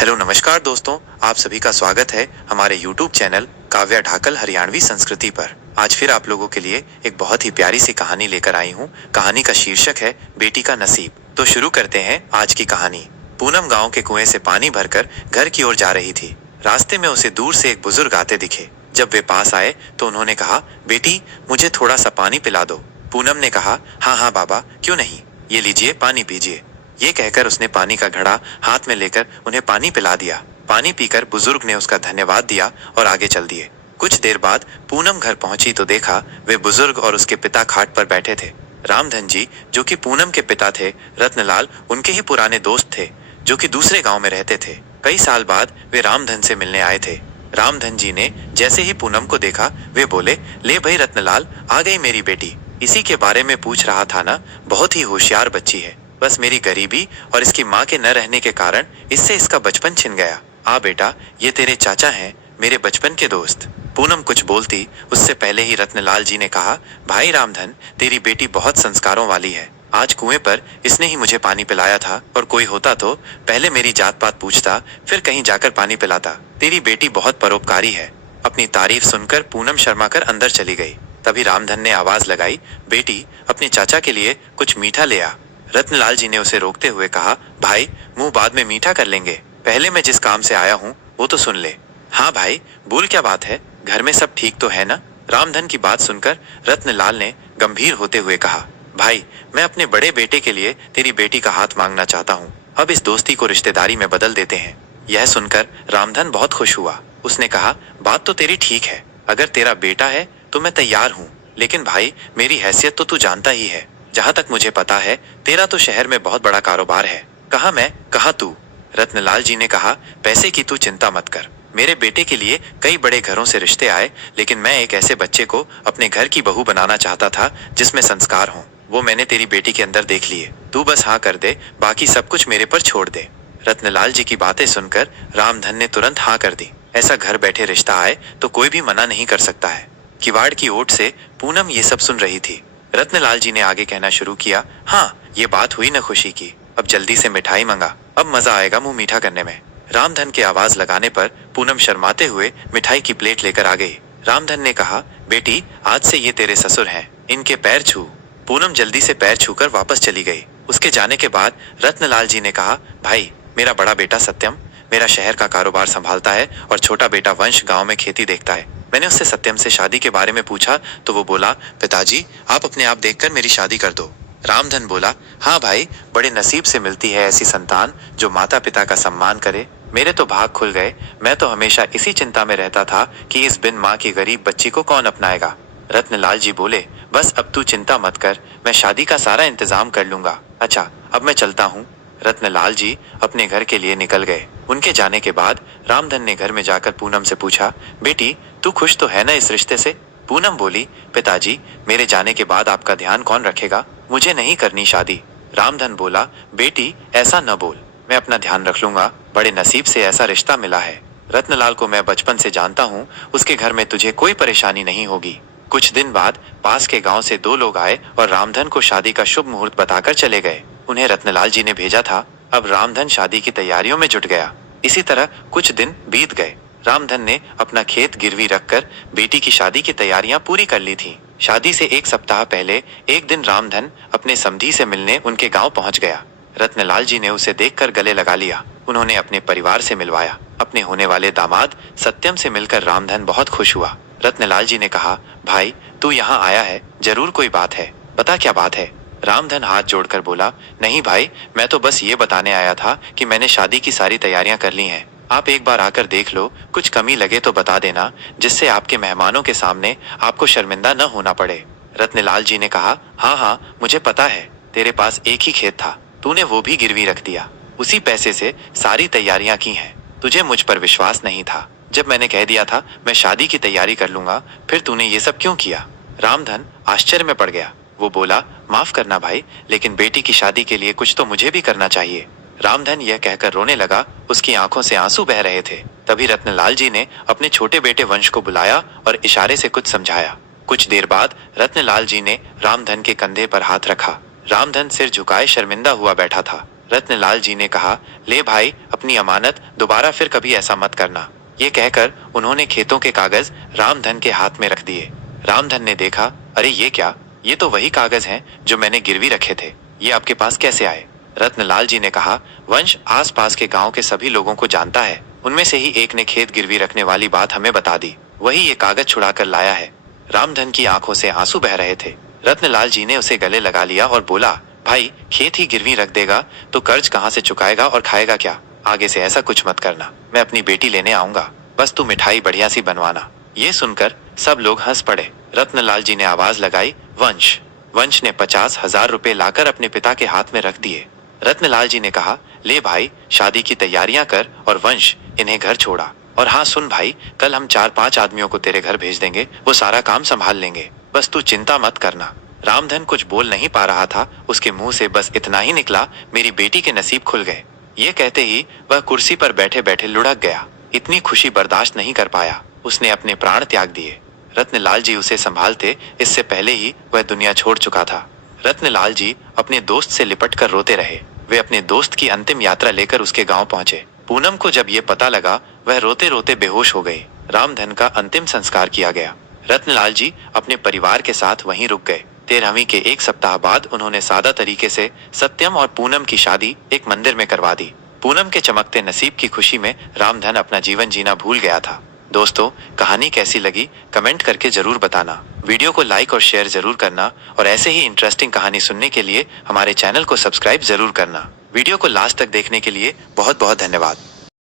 Hello नमस्कार दोस्तों, आप सभी का स्वागत है हमारे YouTube चैनल काव्या ढाकल हरियाणवी संस्कृति पर। आज फिर आप लोगों के लिए एक बहुत ही प्यारी सी कहानी लेकर आई हूँ। कहानी का शीर्षक है बेटी का नसीब। तो शुरू करते हैं आज की कहानी। पूनम गांव के कुएं से पानी भरकर घर की ओर जा रही थी। रास्ते में उसे दूर से एक बुजुर्ग आते दिखे। जब वे पास आए तो उन्होंने कहा, बेटी मुझे थोड़ा सा पानी पिला दो। पूनम ने कहा, हाँ हाँ बाबा, क्यों नहीं, ये लीजिए पानी पीजिए। ये कहकर उसने पानी का घड़ा हाथ में लेकर उन्हें पानी पिला दिया। पानी पीकर बुजुर्ग ने उसका धन्यवाद दिया और आगे चल दिए। कुछ देर बाद पूनम घर पहुंची तो देखा वे बुजुर्ग और उसके पिता खाट पर बैठे थे। रामधन जी, जो कि पूनम के पिता थे, रत्नलाल उनके ही पुराने दोस्त थे, जो कि दूसरे गांव में रहते थे। कई साल बाद वे रामधन से मिलने आए थे। रामधन जी ने जैसे ही पूनम को देखा वे बोले, ले भाई रत्नलाल, आ गई मेरी बेटी। इसी के बारे में पूछ रहा था ना, बहुत ही होशियार बच्ची है। बस मेरी गरीबी और इसकी माँ के न रहने के कारण इससे इसका बचपन छिन गया। आ बेटा, ये तेरे चाचा हैं, मेरे बचपन के दोस्त। पूनम कुछ बोलती उससे पहले ही रत्नलाल जी ने कहा, भाई रामधन, तेरी बेटी बहुत संस्कारों वाली है। आज कुएं पर इसने ही मुझे पानी पिलाया था, और कोई होता तो पहले मेरी जात पात पूछता, फिर कहीं जाकर पानी पिलाता। तेरी बेटी बहुत परोपकारी है। अपनी तारीफ सुनकर पूनम शर्मा कर अंदर चली गई। तभी रामधन ने आवाज लगाई, बेटी अपने चाचा के लिए कुछ मीठा ले आ। रत्नलाल जी ने उसे रोकते हुए कहा, भाई मुंह बाद में मीठा कर लेंगे, पहले मैं जिस काम से आया हूँ वो तो सुन ले। हाँ भाई, बोल क्या बात है, घर में सब ठीक तो है ना? रामधन की बात सुनकर रत्नलाल ने गंभीर होते हुए कहा, भाई मैं अपने बड़े बेटे के लिए तेरी बेटी का हाथ मांगना चाहता हूँ। अब इस दोस्ती को रिश्तेदारी में बदल देते हैं। यह सुनकर रामधन बहुत खुश हुआ। उसने कहा, बात तो तेरी ठीक है, अगर तेरा बेटा है तो मैं तैयार हूँ, लेकिन भाई मेरी हैसियत तो तू जानता ही है। जहां तक मुझे पता है तेरा तो शहर में बहुत बड़ा कारोबार है। कहा मैं, कहा तू। रत्नलाल जी ने कहा, पैसे की तू चिंता मत कर। मेरे बेटे के लिए कई बड़े घरों से रिश्ते आए, लेकिन मैं एक ऐसे बच्चे को अपने घर की बहू बनाना चाहता था जिसमें संस्कार हों। वो मैंने तेरी बेटी के अंदर देख लिए। तू बस हाँ कर दे, बाकी सब कुछ मेरे पर छोड़ दे। रत्नलाल जी की बातें सुनकर रामधन ने तुरंत हाँ कर दी। ऐसा घर बैठे रिश्ता आए तो कोई भी मना नहीं कर सकता है। किवाड़ की ओट से पूनम ये सब सुन रही थी। रत्नलाल जी ने आगे कहना शुरू किया, हाँ ये बात हुई न खुशी की, अब जल्दी से मिठाई मंगा, अब मजा आएगा मुंह मीठा करने में। रामधन के आवाज लगाने पर पूनम शर्माते हुए मिठाई की प्लेट लेकर आ गई। रामधन ने कहा, बेटी आज से ये तेरे ससुर हैं, इनके पैर छू। पूनम जल्दी से पैर छूकर वापस चली गई। उसके जाने के बाद रत्नलाल जी ने कहा, भाई मेरा बड़ा बेटा सत्यम मेरा शहर का कारोबार संभालता है और छोटा बेटा वंश गांव में खेती देखता है। मैंने उससे सत्यम से शादी के बारे में पूछा तो वो बोला, पिताजी आप अपने आप देखकर मेरी शादी कर दो। रामधन बोला, हाँ भाई, बड़े नसीब से मिलती है ऐसी संतान जो माता पिता का सम्मान करे। मेरे तो भाग खुल गए। मैं तो हमेशा इसी चिंता में रहता था कि इस बिन माँ की गरीब बच्ची को कौन अपनाएगा। रत्नलाल जी बोले, बस अब तू चिंता मत कर, मैं शादी का सारा इंतजाम कर लूंगा। अच्छा अब मैं चलता हूँ। रत्नलाल जी अपने घर के लिए निकल गए। उनके जाने के बाद रामधन ने घर में जाकर पूनम से पूछा, बेटी तू खुश तो है ना इस रिश्ते से? पूनम बोली, पिताजी मेरे जाने के बाद आपका ध्यान कौन रखेगा, मुझे नहीं करनी शादी। रामधन बोला, बेटी ऐसा न बोल, मैं अपना ध्यान रख लूंगा, बड़े नसीब से ऐसा रिश्ता मिला है। रत्नलाल को मैं बचपन से जानता हूँ, उसके घर में तुझे कोई परेशानी नहीं होगी। कुछ दिन बाद पास के गांव से दो लोग आए और रामधन को शादी का शुभ मुहूर्त बताकर चले गए। उन्हें रत्नलाल जी ने भेजा था। अब रामधन शादी की तैयारियों में जुट गया। इसी तरह कुछ दिन बीत गए। रामधन ने अपना खेत गिरवी रखकर बेटी की शादी की तैयारियां पूरी कर ली थी। शादी से एक सप्ताह पहले एक दिन रामधन अपने समधी से मिलने उनके गांव पहुंच गया। रत्नलाल जी ने उसे देखकर गले लगा लिया। उन्होंने अपने परिवार से मिलवाया। अपने होने वाले दामाद सत्यम से मिलकर रामधन बहुत खुश हुआ। रत्नलाल जी ने कहा, भाई तू यहाँ आया है, जरूर कोई बात है, बता क्या बात है? रामधन हाथ जोड़कर बोला, नहीं भाई, मैं तो बस ये बताने आया था कि मैंने शादी की सारी तैयारियां कर ली हैं। आप एक बार आकर देख लो, कुछ कमी लगे तो बता देना, जिससे आपके मेहमानों के सामने आपको शर्मिंदा न होना पड़े। रत्नलाल जी ने कहा, हाँ हाँ मुझे पता है, तेरे पास एक ही खेत था, तूने वो भी गिरवी रख दिया, उसी पैसे से सारी तैयारियां की हैं। तुझे मुझ पर विश्वास नहीं था। जब मैंने कह दिया था मैं शादी की तैयारी कर लूंगा, फिर तूने ये सब क्यों किया? रामधन आश्चर्य में पड़ गया। वो बोला, माफ करना भाई, लेकिन बेटी की शादी के लिए कुछ तो मुझे भी करना चाहिए। रामधन यह कहकर रोने लगा। उसकी आंखों से आंसू बह रहे थे। तभी रत्नलाल जी ने अपने छोटे बेटे वंश को बुलाया और इशारे से कुछ समझाया। कुछ देर बाद रत्नलाल जी ने रामधन के कंधे पर हाथ रखा। रामधन सिर झुकाए शर्मिंदा हुआ बैठा था। रत्नलाल जी ने कहा, ले भाई अपनी अमानत, दोबारा फिर कभी ऐसा मत करना। ये कहकर उन्होंने खेतों के कागज रामधन के हाथ में रख दिए। रामधन ने देखा, अरे ये क्या, ये तो वही कागज हैं जो मैंने गिरवी रखे थे, ये आपके पास कैसे आए? रत्नलाल जी ने कहा, वंश आस पास के गांव के सभी लोगों को जानता है, उनमें से ही एक ने खेत गिरवी रखने वाली बात हमें बता दी, वही ये कागज छुड़ा कर लाया है। रामधन की आंखों से आंसू बह रहे थे। रत्नलाल जी ने उसे गले लगा लिया और बोला, भाई खेत ही गिरवी रख देगा तो कर्ज कहाँ से चुकाएगा और खाएगा क्या? आगे से ऐसा कुछ मत करना, मैं अपनी बेटी लेने आऊंगा, बस तू मिठाई बढ़िया सी बनवाना। ये सुनकर सब लोग हंस पड़े। रत्नलाल जी ने आवाज लगाई, वंश। वंश ने 50,000 रुपए लाकर अपने पिता के हाथ में रख दिए। रत्नलाल जी ने कहा, ले भाई शादी की तैयारियां कर, और वंश इन्हें घर छोड़ा। और हाँ सुन भाई, कल हम 4-5 आदमियों को तेरे घर भेज देंगे, वो सारा काम संभाल लेंगे, बस तू चिंता मत करना। रामधन कुछ बोल नहीं पा रहा था, उसके मुंह से बस इतना ही निकला, मेरी बेटी के नसीब खुल गए। ये कहते ही वह कुर्सी पर बैठे बैठे लुढ़क गया। इतनी खुशी बर्दाश्त नहीं कर पाया, उसने अपने प्राण त्याग दिए। रत्नलाल जी उसे संभालते, इससे पहले ही वह दुनिया छोड़ चुका था। रत्नलाल जी अपने दोस्त से लिपट कर रोते रहे। वे अपने दोस्त की अंतिम यात्रा लेकर उसके गांव पहुंचे। पूनम को जब ये पता लगा, वह रोते रोते बेहोश हो गई। रामधन का अंतिम संस्कार किया गया। रत्नलाल जी अपने परिवार के साथ वहीं रुक गए। 13वीं के एक सप्ताह बाद उन्होंने सादा तरीके से सत्यम और पूनम की शादी एक मंदिर में करवा दी। पूनम के चमकते नसीब की खुशी में रामधन अपना जीवन जीना भूल गया था। दोस्तों, कहानी कैसी लगी कमेंट करके जरूर बताना। वीडियो को लाइक और शेयर जरूर करना, और ऐसे ही इंटरेस्टिंग कहानी सुनने के लिए हमारे चैनल को सब्सक्राइब जरूर करना। वीडियो को लास्ट तक देखने के लिए बहुत बहुत धन्यवाद।